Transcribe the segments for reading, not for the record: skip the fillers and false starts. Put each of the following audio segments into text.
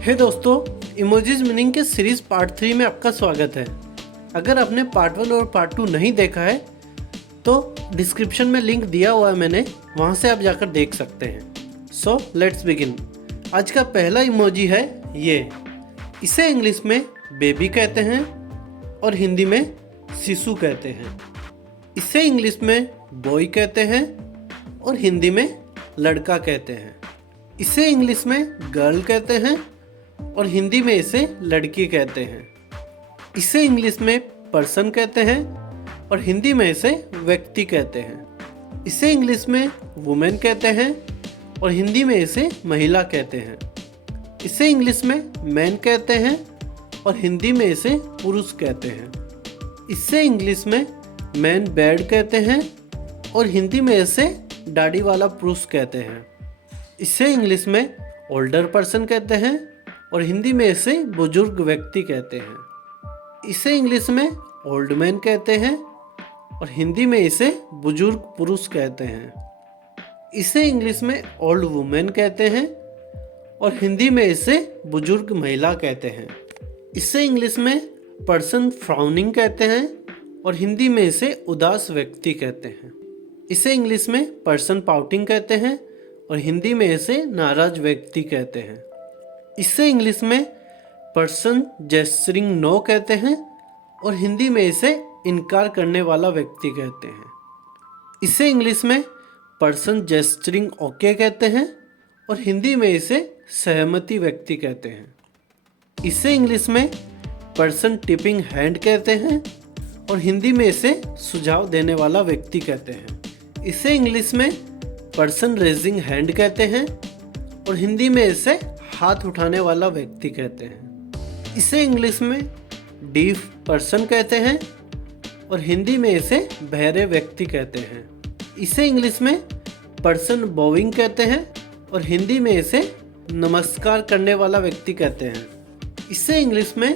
हे दोस्तों, emojis meaning के series part 3 में आपका स्वागत है। अगर आपने पार्ट 1 और पार्ट 2 नहीं देखा है तो डिस्क्रिप्शन में लिंक दिया हुआ है मैंने, वहाँ से आप जाकर देख सकते हैं। So let's begin. आज का पहला इमोजी है ये। इसे इंग्लिश में बेबी कहते हैं और हिंदी में शिशु कहते हैं। इसे इंग्लिश में बॉय कहते हैं और हिंदी में लड़का कहते हैं। इसे इंग्लिश में गर्ल कहते हैं और हिंदी में इसे लड़की कहते हैं। इसे इंग्लिश में पर्सन कहते हैं और हिंदी में इसे व्यक्ति कहते हैं। इसे इंग्लिश में वुमेन कहते हैं और हिंदी में इसे महिला कहते हैं। इसे इंग्लिश में मैन कहते हैं और हिंदी में इसे पुरुष कहते हैं। इसे इंग्लिश में मैन बेड कहते हैं और हिंदी में इसे दाढ़ी वाला पुरुष कहते हैं। इसे इंग्लिश में ओल्डर पर्सन कहते हैं और हिंदी में इसे बुजुर्ग व्यक्ति कहते हैं। इसे इंग्लिश में ओल्ड मैन कहते हैं और हिंदी में इसे बुजुर्ग पुरुष कहते हैं। इसे इंग्लिश में ओल्ड वुमेन कहते हैं और हिंदी में इसे बुजुर्ग महिला कहते हैं। इसे इंग्लिश में पर्सन फ्राउनिंग कहते हैं और हिंदी में इसे उदास व्यक्ति कहते हैं। इसे इंग्लिश में पर्सन पाउटिंग कहते हैं और हिंदी में इसे नाराज व्यक्ति कहते हैं। इसे इंग्लिश में पर्सन जेस्चरिंग नो कहते हैं और हिंदी में इसे इनकार करने वाला व्यक्ति कहते हैं। इसे इंग्लिश में पर्सन जेस्चरिंग ओके कहते हैं और हिंदी में इसे सहमति व्यक्ति कहते हैं। इसे इंग्लिश में पर्सन टिपिंग हैंड कहते हैं और हिंदी में इसे सुझाव देने वाला व्यक्ति कहते हैं। इसे इंग्लिश में पर्सन रेजिंग हैंड कहते हैं और हिंदी में इसे हाथ उठाने वाला व्यक्ति कहते हैं। इसे इंग्लिश में डीफ पर्सन कहते हैं और हिंदी में इसे बहरे व्यक्ति कहते हैं। इसे इंग्लिश में पर्सन बोविंग कहते हैं और हिंदी में इसे नमस्कार करने वाला व्यक्ति कहते हैं। इसे इंग्लिश में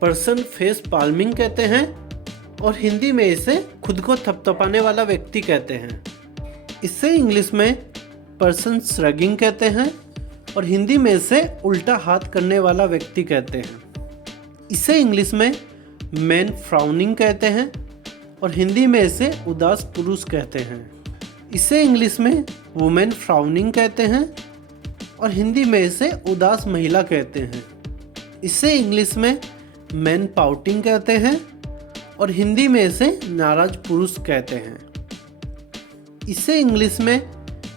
पर्सन फेस पाल्मिंग कहते हैं और हिंदी में इसे खुद को थपथपाने वाला व्यक्ति कहते हैं। इसे इंग्लिश में पर्सन श्रगिंग कहते हैं और हिंदी में इसे उल्टा हाथ करने वाला व्यक्ति कहते हैं। इसे इंग्लिश में मैन फ्राउनिंग कहते हैं और हिंदी में इसे उदास पुरुष कहते हैं। इसे इंग्लिश में वुमेन फ्राउनिंग कहते हैं और हिंदी में इसे उदास महिला कहते हैं। इसे इंग्लिश में मैन पाउटिंग कहते हैं और हिंदी में इसे नाराज पुरुष कहते हैं। इसे इंग्लिश में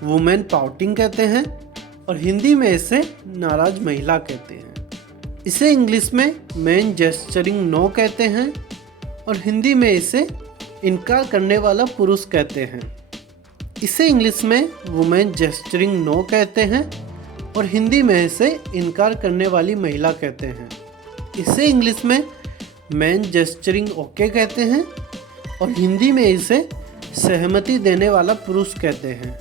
वुमेन पाउटिंग कहते हैं और हिंदी में इसे नाराज महिला कहते हैं। इसे इंग्लिश में मैन जेस्चरिंग नो कहते हैं और हिंदी में इसे इनकार करने वाला पुरुष कहते हैं। इसे इंग्लिश में वुमेन जेस्चरिंग नो कहते हैं और हिंदी में इसे इनकार करने वाली महिला कहते हैं। इसे इंग्लिश में मैन जेस्चरिंग ओके कहते हैं और हिंदी में इसे सहमति देने वाला पुरुष कहते हैं।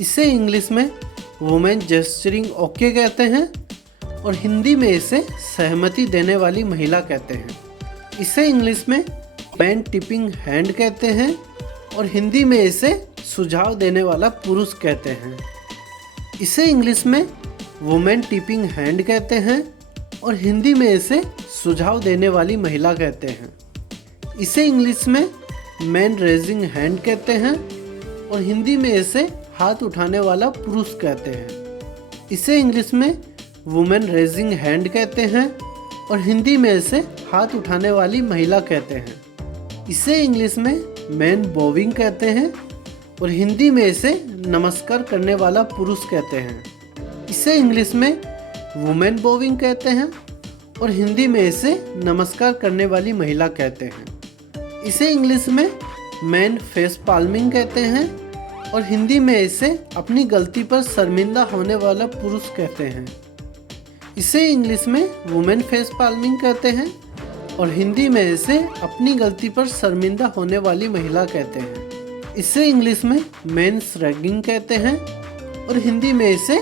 इसे इंग्लिश में वुमेन जेस्चरिंग ओके कहते हैं और हिंदी में इसे सहमति देने वाली महिला कहते हैं। इसे इंग्लिश में मैन टिपिंग हैंड कहते हैं और हिंदी में इसे सुझाव देने वाला पुरुष कहते हैं। इसे इंग्लिश में वुमेन टिपिंग हैंड कहते हैं और हिंदी में इसे सुझाव देने वाली महिला कहते हैं। इसे इंग्लिश में मैन रेजिंग हैंड कहते हैं और हिंदी में इसे हाथ उठाने वाला पुरुष कहते हैं। इसे इंग्लिश में वुमेन रेजिंग हैंड कहते हैं और हिंदी में इसे हाथ उठाने वाली महिला कहते हैं। इसे इंग्लिश में मैन बोविंग कहते हैं और हिंदी में इसे नमस्कार करने वाला पुरुष कहते हैं। इसे इंग्लिश में वुमेन बोविंग कहते हैं और हिंदी में इसे नमस्कार करने वाली महिला कहते हैं। इसे इंग्लिश में मैन फेस पाल्मिंग कहते हैं और हिंदी में इसे अपनी गलती पर शर्मिंदा होने वाला पुरुष कहते हैं। इसे इंग्लिश में वुमेन फेस पाल्मिंग कहते हैं और हिंदी में इसे अपनी गलती पर शर्मिंदा होने वाली महिला कहते हैं। इसे इंग्लिश में मैन श्रगिंग कहते हैं और हिंदी में इसे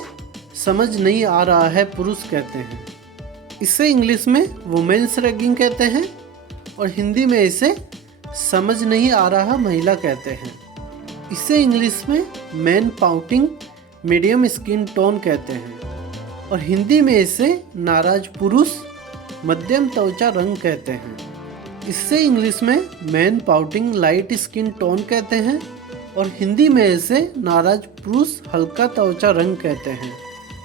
समझ नहीं आ रहा है पुरुष कहते हैं। इसे इंग्लिश में वुमेन श्रगिंग कहते हैं और हिंदी में इसे समझ नहीं आ रहा महिला कहते हैं। इसे इंग्लिश में man pouting medium skin tone कहते हैं। और हिंदी में इसे नाराज पुरुष मध्यम त्वचा रंग कहते हैं। इससे इंग्लिश में man pouting light skin tone कहते हैं और हिंदी में इसे नाराज पुरुष हल्का त्वचा रंग कहते हैं।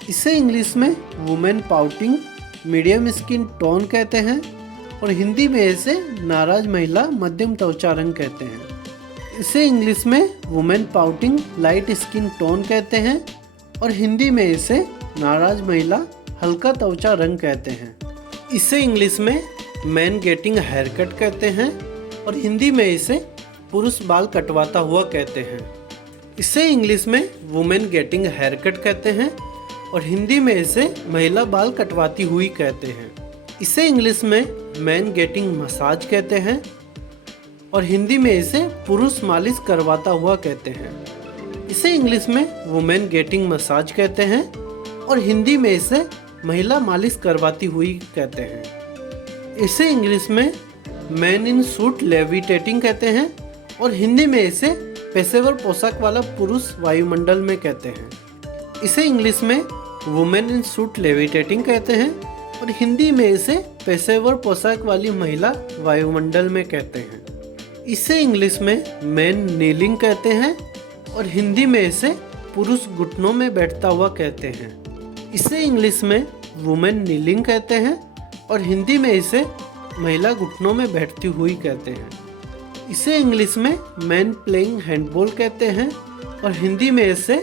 इसे इंग्लिश में women pouting medium skin tone कहते हैं और हिंदी में इसे नाराज महिला मध्यम त्वचा रंग कहते हैं। इसे इंग्लिश में women pouting light skin tone कहते हैं और हिंदी में इसे नाराज महिला हल्का त्वचा रंग कहते हैं। इसे इंग्लिश में मैन गेटिंग हेयर कट कहते हैं और हिंदी में इसे पुरुष बाल कटवाता हुआ कहते हैं। इसे इंग्लिश में वुमेन गेटिंग हेयर कट कहते हैं और हिंदी में इसे महिला बाल कटवाती हुई कहते हैं। इसे इंग्लिश में मैन गेटिंग मसाज कहते हैं और हिंदी में इसे पुरुष मालिश करवाता हुआ कहते हैं। इसे इंग्लिश में वुमेन गेटिंग मसाज कहते हैं और हिंदी में इसे महिला मालिश करवाती हुई कहते हैं। इसे इंग्लिश में मैन इन सूट लेविटेटिंग कहते हैं और हिंदी में इसे पेशेवर पोशाक वाला पुरुष वायुमंडल में कहते हैं। इसे इंग्लिश में वुमेन इन सूट लेविटेटिंग कहते हैं और हिंदी में इसे पेशेवर पोशाक वाली महिला वायुमंडल में कहते हैं। इसे इंग्लिश में मैन नीलिंग कहते हैं और हिंदी में इसे पुरुष घुटनों में बैठता हुआ कहते हैं। इसे इंग्लिश में वुमेन नीलिंग कहते हैं और हिंदी में इसे महिला घुटनों में बैठती हुई कहते हैं। इसे इंग्लिश में मैन प्लेइंग हैंडबॉल कहते हैं और हिंदी में इसे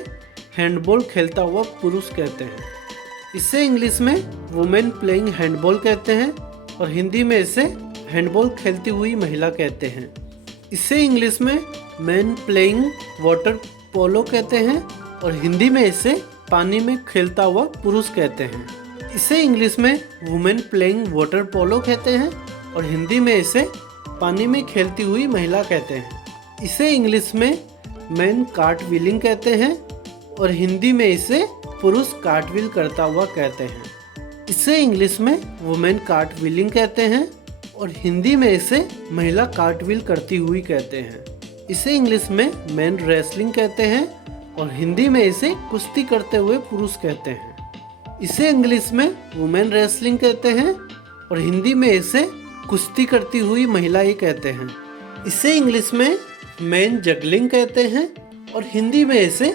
हैंडबॉल खेलता हुआ पुरुष कहते हैं। इसे इंग्लिश में वुमेन प्लेइंग हैंडबॉल कहते हैं और हिंदी में इसे हैंडबॉल खेलती हुई महिला कहते हैं। इसे इंग्लिश में मैन प्लेइंग वाटर पोलो कहते हैं और हिंदी में इसे पानी में खेलता हुआ पुरुष कहते हैं। इसे इंग्लिश में वुमेन प्लेइंग वाटर पोलो कहते हैं और हिंदी में इसे पानी में खेलती हुई महिला कहते हैं। इसे इंग्लिश में मैन कार्ट व्हीलिंग कहते हैं और हिंदी में इसे पुरुष कार्टव्हील करता हुआ कहते हैं। इसे इंग्लिश में वुमेन कार्ट व्हीलिंग कहते हैं और हिंदी में इसे महिला कार्टव्हील करती हुई कहते हैं। इसे इंग्लिश में मैन रेसलिंग कहते हैं और हिंदी में इसे कुश्ती करते हुए पुरुष कहते हैं। इसे इंग्लिश में वुमेन रेसलिंग कहते हैं और हिंदी में इसे कुश्ती करती हुई महिलाएं कहते हैं। इसे इंग्लिश में मैन जगलिंग कहते हैं और हिंदी में इसे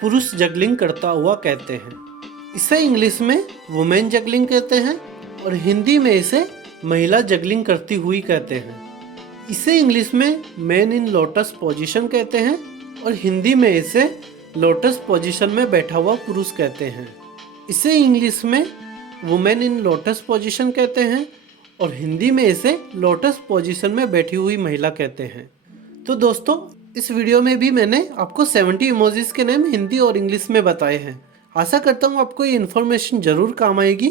पुरुष जगलिंग करता हुआ कहते हैं। इसे इंग्लिश में वुमेन जगलिंग कहते हैं और हिंदी में इसे महिला जगलिंग करती हुई कहते हैं। इसे इंग्लिश में मैन इन लोटस पोजीशन कहते हैं और हिंदी में इसे लोटस पोजीशन में बैठा हुआ पुरुष कहते हैं। इसे इंग्लिश में वुमेन इन लोटस पोजीशन कहते हैं और हिंदी में इसे लोटस पोजीशन में बैठी हुई महिला कहते हैं। तो दोस्तों, इस वीडियो में भी मैंने आपको 70 इमोजीज के नेम हिंदी और इंग्लिश में बताए हैं। आशा करता हूँ आपको ये इन्फॉर्मेशन ज़रूर काम आएगी।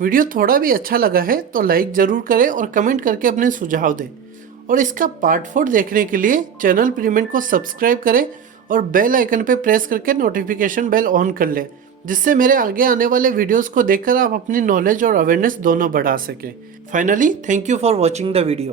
वीडियो थोड़ा भी अच्छा लगा है तो लाइक ज़रूर करें और कमेंट करके अपने सुझाव दें। और इसका पार्ट 4 देखने के लिए चैनल प्रीमियम को सब्सक्राइब करें और बेल आइकन पे प्रेस करके नोटिफिकेशन बेल ऑन कर लें, जिससे मेरे आगे आने वाले वीडियोस को देखकर आप अपनी नॉलेज और अवेयरनेस दोनों बढ़ा सकें। Finally, thank you for watching the video.